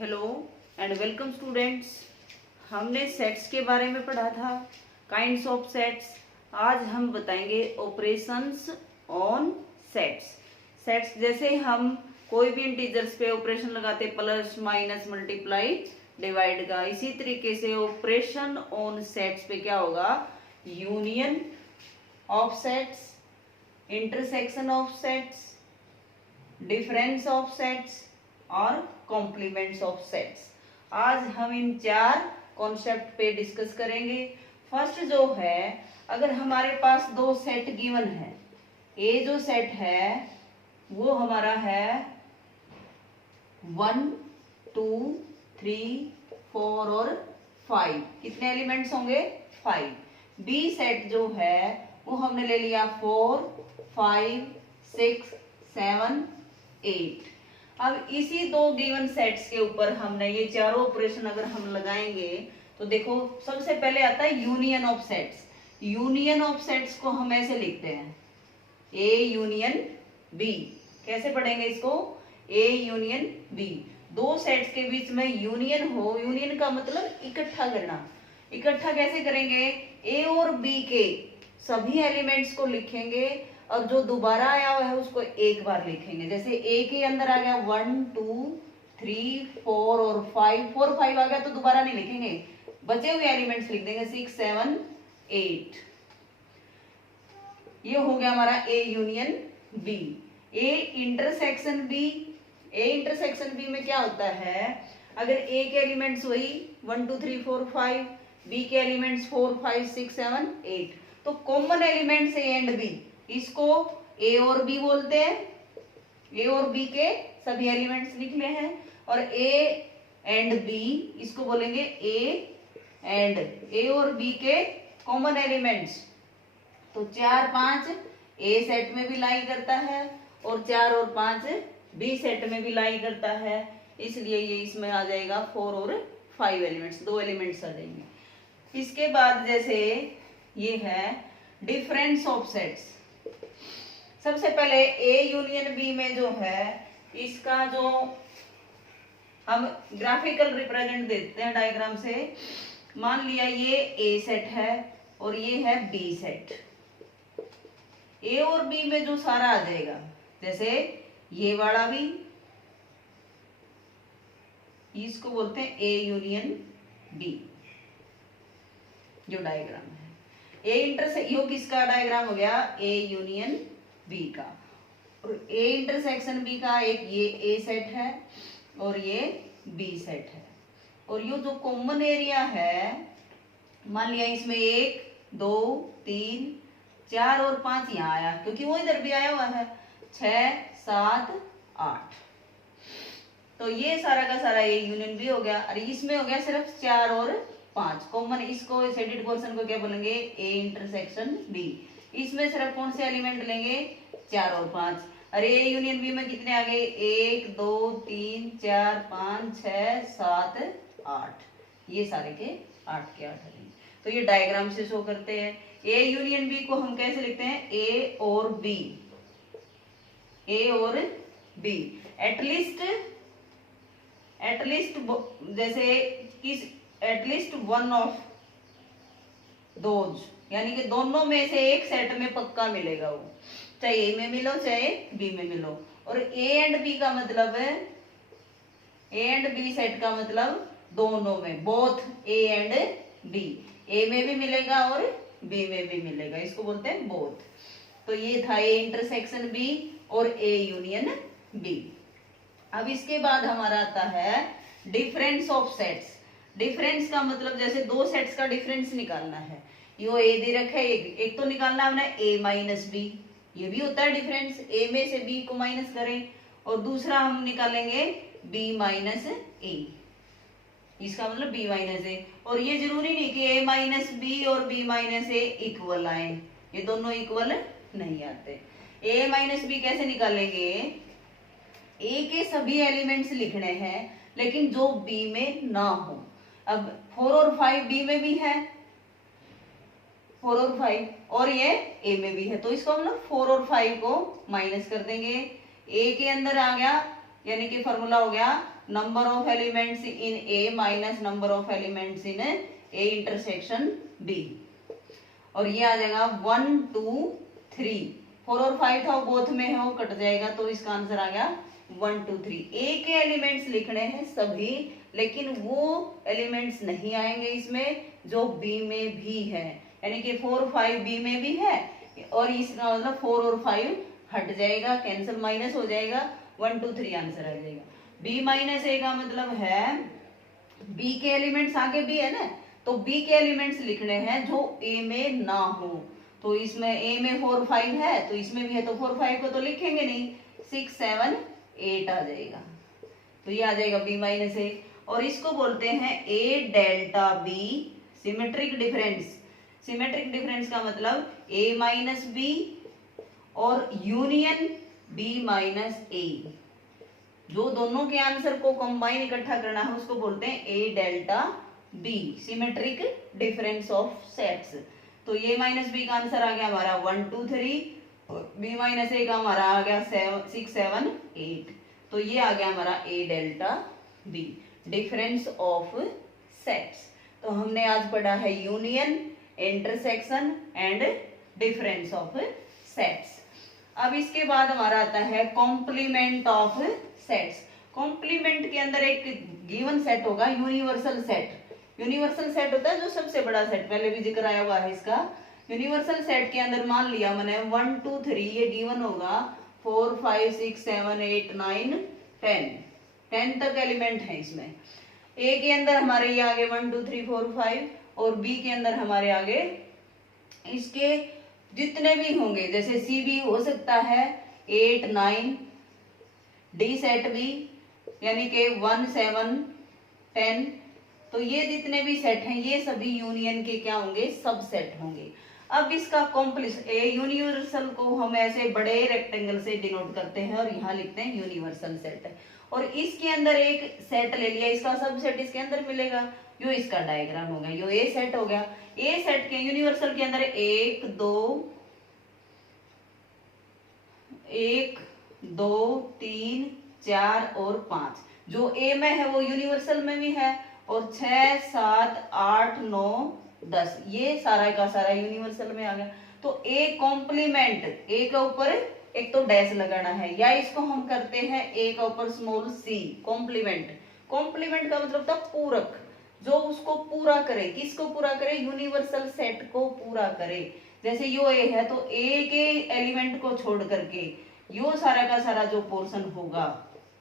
Hello and welcome students. हमने sets के बारे में पढ़ा था, काइंड्स ऑफ सेट्स। आज हम बताएंगे ऑपरेशंस ऑन सेट्स। सेट्स जैसे हम कोई भी इंटीजर्स पे ऑपरेशन लगाते, प्लस माइनस मल्टीप्लाई डिवाइड का, इसी तरीके से ऑपरेशन ऑन सेट्स पे क्या होगा? Union of sets, intersection of sets, difference of sets और कॉम्प्लीमेंट्स ऑफ सेट्स। आज हम इन चार कॉन्सेप्ट पे डिस्कस करेंगे। फर्स्ट जो है, अगर हमारे पास दो सेट गिवन है, ए जो सेट है वो हमारा है 1 2 3 4 और 5। कितने एलिमेंट्स होंगे? 5। बी सेट जो है वो हमने ले लिया 4 5 6 7 8। अब इसी दो गिवन सेट्स के ऊपर हमने ये चारों ऑपरेशन अगर हम लगाएंगे तो देखो, सबसे पहले आता है union of sets. Union of sets को हम ऐसे लिखते हैं ए यूनियन बी। कैसे पढ़ेंगे इसको? A union B. दो सेट्स के बीच में यूनियन हो, यूनियन का मतलब इकट्ठा करना। इकट्ठा कैसे करेंगे? ए और बी के सभी एलिमेंट्स को लिखेंगे और जो दोबारा आया हुआ है उसको एक बार लिखेंगे। जैसे ए के अंदर आ गया 1 2 3 4 और 5, 4 5 आ गया तो दोबारा नहीं लिखेंगे, बचे हुए एलिमेंट्स लिख देंगे 6 7 8। ये हो गया हमारा A union B. A intersection B. A intersection B में क्या होता है? अगर ए के एलिमेंट्स वही 1 2 3 4 5, बी के एलिमेंट्स 4 5 6 7 8, तो common elements A and B, इसको ए और बी बोलते हैं। ए और बी के सभी एलिमेंट्स लिखने हैं। और ए एंड बी इसको बोलेंगे ए एंड ए और बी के कॉमन एलिमेंट्स। तो 4 5 ए सेट में भी लाई करता है और 4 और 5 बी सेट में भी लाई करता है, इसलिए ये इसमें आ जाएगा 4 और 5 एलिमेंट्स, दो एलिमेंट्स आ जाएंगे। इसके बाद जैसे ये है डिफरेंस ऑफ सेट्स। सबसे पहले ए यूनियन बी में जो है, इसका जो हम ग्राफिकल रिप्रेजेंट देते हैं डायग्राम से, मान लिया ये ए सेट है और ये है बी सेट। ए और बी में जो सारा आ जाएगा, जैसे ये वाला भी, इसको बोलते हैं ए यूनियन बी, जो डायग्राम है। ए इंटरसेक्शन किसका डायग्राम हो गया? ए यूनियन बी का। और ए इंटरसेक्शन बी का एक ये ए सेट है और ये बी सेट है। और ये जो कॉमन एरिया है, मान लिया इसमें 1 2 3 4 और 5 यहाँ आया, क्योंकि वो इधर भी आया हुआ है, 6 7 8। तो ये सारा का सारा ए यूनियन बी हो गया। और इसमें हो गया सिर्फ 4 और 5 कॉमन। इसको शेडेड पोर्शन को क्या बोलेंगे? A intersection B. इसमें सिर्फ कौन से एलिमेंट लेंगे? 4 और 5। अरे ए यूनियन बी में कितने आ गए? 1 2 3 4 5 6 7 8। ये सारे के 8 के 8 एलिमेंट। तो ये डायग्राम से शो करते हैं। ए यूनियन बी को हम कैसे लिखते हैं? ए और बी। ए और बी एटलीस्ट जैसे किस एटलीस्ट वन ऑफ दोज, यानी कि दोनों में से एक सेट में पक्का मिलेगा वो, चाहे ए में मिलो चाहे बी में मिलो। और ए एंड बी का मतलब है, ए एंड बी सेट का मतलब दोनों में, बोथ ए एंड बी, ए में भी मिलेगा और बी में भी मिलेगा, इसको बोलते हैं बोथ। तो ये था ए इंटरसेक्शन बी और ए यूनियन बी। अब इसके बाद हमारा आता है डिफरेंस ऑफ सेट्स। डिफरेंस का मतलब जैसे दो सेट्स का डिफरेंस निकालना है, यो ए दे रखा है, एक तो निकालना हमने ए माइनस बी, ये भी होता है डिफरेंस। ए में से बी को माइनस करें और दूसरा हम निकालेंगे बी माइनस ए, इसका मतलब बी माइनस ए। और ये जरूरी नहीं कि ए माइनस बी और बी माइनस ए इक्वल आए, ये दोनों इक्वल नहीं आते। ए माइनस बी कैसे निकालेंगे? ए के सभी एलिमेंट्स लिखने हैं लेकिन जो बी में ना हो। अब 4 और 5 बी में भी है, 4 और 5, और ये ए में भी है, तो इसको हम लोग 4 और 5 को माइनस कर देंगे। ए के अंदर आ गया, यानी कि फॉर्मूला हो गया number of elements in A minus number of elements in A intersection B, और ये आ जाएगा 1 2 3, 4 और 5 था वो बोथ में है वो कट जाएगा, तो इसका आंसर आ गया 1 2 3। ए के एलिमेंट्स लिखने हैं सभी, लेकिन वो एलिमेंट्स नहीं आएंगे इसमें जो बी में भी है, यानी कि 4 5 बी में भी है, और इसका मतलब 4 और 5 हट जाएगा, कैंसिल माइनस हो जाएगा, 1 2 3 आंसर आ जाएगा। बी माइनस ए का मतलब है बी के एलिमेंट्स आगे भी है ना, तो बी के एलिमेंट्स लिखने हैं जो ए में ना हो, तो इसमें ए में 4 5 है तो इसमें भी है, तो 4 5 को तो लिखेंगे नहीं, 6 7 8 आ जाएगा, तो ये आ जाएगा बी माइनस ए। और इसको बोलते हैं A delta B symmetric difference. Symmetric difference का मतलब ए माइनस बी और यूनियन बी माइनस ए, जो दोनों के आंसर को कंबाइन इकट्ठा करना है उसको बोलते हैं A delta B symmetric difference of sets. तो ए माइनस बी का आंसर आ गया हमारा 1 2 3, और बी माइनस ए का हमारा आ गया 6 7 8, तो ये आ गया हमारा A delta B difference of sets. तो हमने आज पढ़ा है union, intersection and difference of sets. अब इसके बाद हमारा आता है कॉम्प्लीमेंट ऑफ सेट्स। कॉम्प्लीमेंट के अंदर एक गिवन सेट होगा यूनिवर्सल सेट। यूनिवर्सल सेट होता है जो सबसे बड़ा सेट, पहले भी जिक्र आया हुआ है इसका। यूनिवर्सल सेट के अंदर मान लिया मैंने 1 2 3 ये गिवन होगा, 4 5 6 7 8 9 10 तक एलिमेंट है इसमें। ए के अंदर हमारे ये आगे 1 2 3 4 5, और बी के अंदर हमारे आगे इसके जितने भी होंगे, जैसे सी भी हो सकता है 8 9, डी सेट भी यानी कि 1 7 10, तो ये जितने भी सेट हैं ये सभी यूनियन के क्या होंगे, सब सेट होंगे। अब इसका यूनिवर्सल को हम ऐसे बड़े रेक्टेंगल से डिनोट करते हैं और यहाँ लिखते हैं यूनिवर्सल सेट, और इसके अंदर एक सेट ले लिया, इसका सब सेट इसके अंदर मिलेगा, यो इसका डायग्राम हो गया, यो ए सेट हो गया। ए सेट के यूनिवर्सल के अंदर 1 2 3 4 और 5, जो ए में है वो यूनिवर्सल में भी है, और 6 7 8 9 10 ये सारा का सारा यूनिवर्सल में आ गया। तो ए कॉम्प्लीमेंट, ए का ऊपर एक तो डैश लगाना है, या इसको हम करते हैं ए का ऊपर स्मॉल सी, कॉम्प्लीमेंट। कॉम्प्लीमेंट का मतलब था पूरक, जो उसको पूरा करे, किसको पूरा करे, यूनिवर्सल सेट को पूरा करे। जैसे यो ए है तो ए के एलिमेंट को छोड़ करके यो सारा का सारा जो पोर्शन होगा,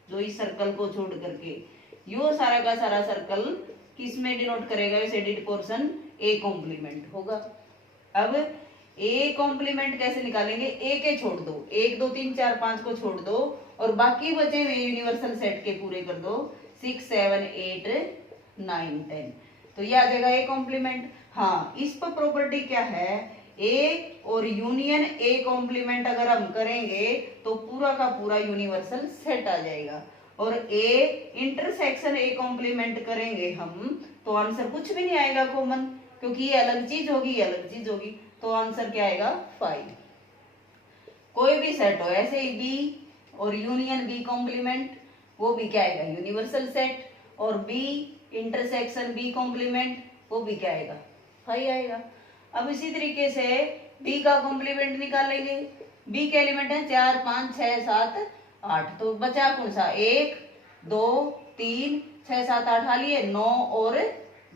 जो इस सर्कल को छोड़ करके यो सारा का सारा सर्कल किस में डिनोट करेगा, इस एडिट पोर्शन ए कॉम्प्लीमेंट होगा। अब ए कॉम्प्लीमेंट कैसे निकालेंगे, ए के छोड़ दो, 1 2 3 4 5 को छोड़ दो और बाकी बचे हुए यूनिवर्सल सेट के पूरे कर दो, 6 7 8 9 10, तो ये आ जाएगा ए कॉम्प्लीमेंट। हाँ, इस पर प्रॉपर्टी क्या है, ए और यूनियन ए कॉम्प्लीमेंट अगर हम करेंगे तो पूरा का पूरा यूनिवर्सल सेट आ जाएगा, और ए इंटरसेक्शन ए कॉम्प्लीमेंट करेंगे हम तो आंसर कुछ भी नहीं आएगा कॉमन, क्योंकि ये अलग चीज होगी, ये अलग चीज होगी, तो आंसर क्या आएगा 5। कोई भी सेट हो ऐसे ही बी और यूनियन बी कॉम्प्लीमेंट, वो भी क्या आएगा यूनिवर्सल सेट, और बी इंटरसेक्शन बी कॉम्प्लीमेंट, वो भी क्या आएगा 5 आएगा। अब इसी तरीके से बी का कॉम्प्लीमेंट निकालेंगे, बी के एलिमेंट है 4 5 6 7 8, तो बचा कौन सा, 1 2 3 6 7 8 आ लिए, 9 और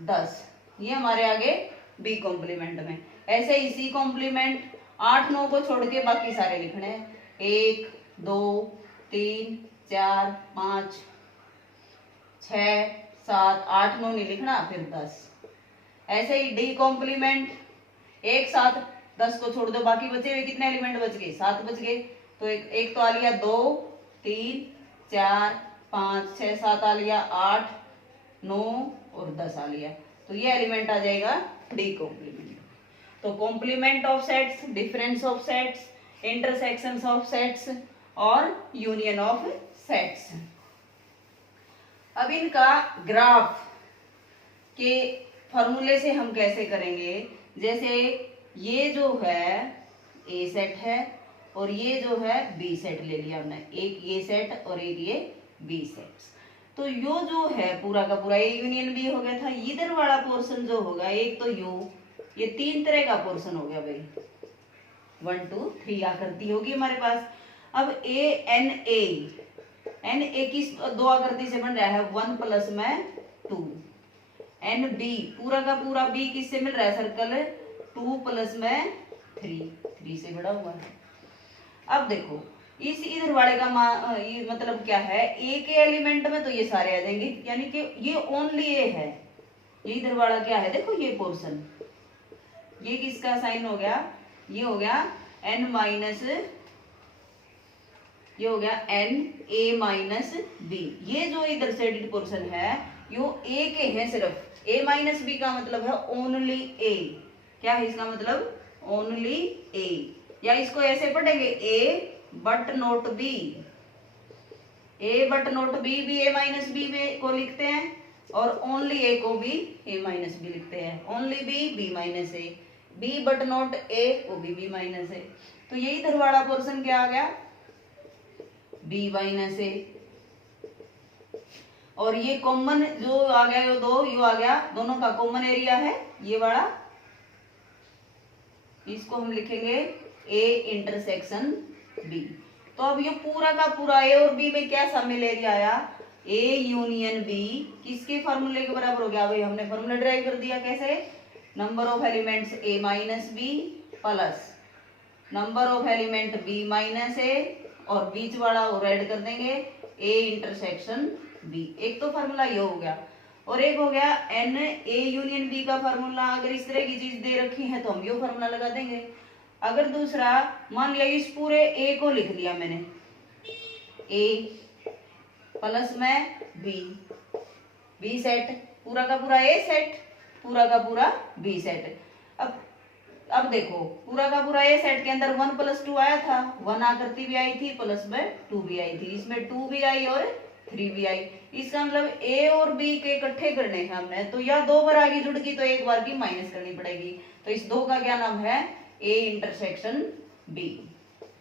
10, ये हमारे आगे बी कॉम्प्लीमेंट में। ऐसे ही सी कॉम्प्लीमेंट 8 9 को छोड़ के बाकी सारे लिखने हैं, 1 2 3 4 5 6 7 8 9 नहीं लिखना, फिर 10। ऐसे ही डी कॉम्प्लीमेंट 1 7 10 को छोड़ दो, बाकी बचे हुए कितने एलिमेंट बच गए, 7 बच गए, तो एक तो आ लिया 2 3 4 5 6 7 आ लिया, 8 9 और 10 आ लिया, तो ये एलिमेंट आ जाएगा डी कॉम्प्लीमेंट। तो complement of sets, difference of sets, intersections of sets और यूनियन ऑफ सेट्स। अब इनका ग्राफ के फॉर्मूले से हम कैसे करेंगे, जैसे ये जो है ए सेट है और ये जो है बी सेट ले लिया हमने, एक ये सेट और एक ये बी सेट, तो यो जो है पूरा का पूरा ए यूनियन बी हो गया था। इधर वाला पोर्शन जो होगा एक तो ये 3 तरह का पोर्शन हो गया भाई, 1 2 3 आकृति होगी हमारे पास। अब एन ए किस दो आकृति से बन रहा है, 1 प्लस में 2। एन बी पूरा का पूरा बी किससे मिल रहा है, सर्कल 2 प्लस में 3 से बड़ा हुआ है। अब देखो इस इधर वाले का ये मतलब क्या है, ए के एलिमेंट में तो ये सारे आ जाएंगे, यानी कि ये ओनली ए है। ये इधर वाला क्या है, देखो ये पोर्शन, ये किसका साइन हो गया, ये हो गया एन माइनस, ये हो गया एन ए माइनस बी। ये जो इधर साइडेड पोर्शन है यो ए के हैं सिर्फ। ए माइनस बी का मतलब है ओनली ए। क्या है इसका मतलब, ओनली ए, या इसको ऐसे पढ़ेंगे A but not B. A but not B भी ए माइनस बी में को लिखते हैं, और ओनली ए को भी ए माइनस बी लिखते हैं। Only B B minus A, B but not A को भी बी माइनस ए। तो ये इधर वाला पोर्शन क्या आ गया, बी माइनस ए। और ये कॉमन जो आ गया यो दो, यो आ गया दोनों का कॉमन एरिया है ये वाला, इसको हम लिखेंगे ए इंटरसेक्शन बी। तो अब ये पूरा का पूरा ए और बी में क्या शामिल एरिया आया, ए यूनियन बी किसके फॉर्मूले के बराबर हो गया, भाई हमने फॉर्मूला ड्राइव कर दिया कैसे, number of elements A minus B plus number of element B minus A, और बीच वाला और ऐड कर देंगे ए इंटरसेक्शन बी। एक तो फॉर्मूला ये हो गया, और एक हो गया एन ए यूनियन बी का फॉर्मूला। अगर इस तरह की चीज दे रखी है तो हम ये फॉर्मूला लगा देंगे। अगर दूसरा मान लिया इस पूरे ए को लिख लिया मैंने, ए प्लस में बी सेट, पूरा का पूरा ए सेट, पूरा का पूरा बी सेट। अब देखो पूरा का पूरा ए सेट के अंदर 1 प्लस 2 आया था, 1 आकृति भी आई थी प्लस में 2 भी आई थी, इसमें 2 भी आई और 3 भी आई। इसका मतलब ए और बी के इकट्ठे करने हैं हमने, तो या 2 बार आगे जुड़ गई तो एक बार की माइनस करनी पड़ेगी। तो इस 2 का क्या नाम है, ए इंटरसेक्शन बी।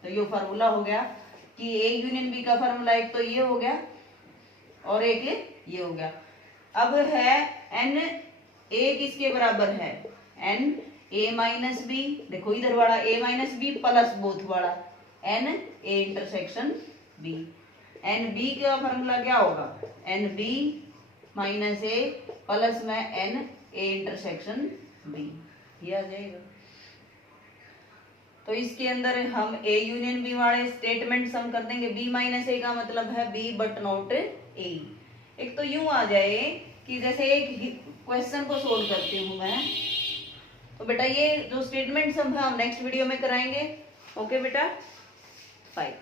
तो ये फॉर्मूला हो गया कि ए यूनियन बी का फॉर्मूला एक तो ये हो गया और एक ये हो गया। अब है एन ए किसके बराबर है, एन ए माइनस बी, देखो इधर वाला A minus B plus both वाला n A intersection B. N B का फॉर्मूला क्या होगा, n B minus A plus में एन ए इंटरसेक्शन बी, ये आ जाएगा। तो इसके अंदर हम ए यूनियन बी वाले स्टेटमेंट सम कर देंगे। बी माइनस ए का मतलब है बी बट नॉट ए। एक तो यूं आ जाए कि जैसे एक क्वेश्चन को सोल्व करती हूं मैं, तो बेटा ये जो स्टेटमेंट सम है हम नेक्स्ट वीडियो में कराएंगे। ओके बेटा, बाय।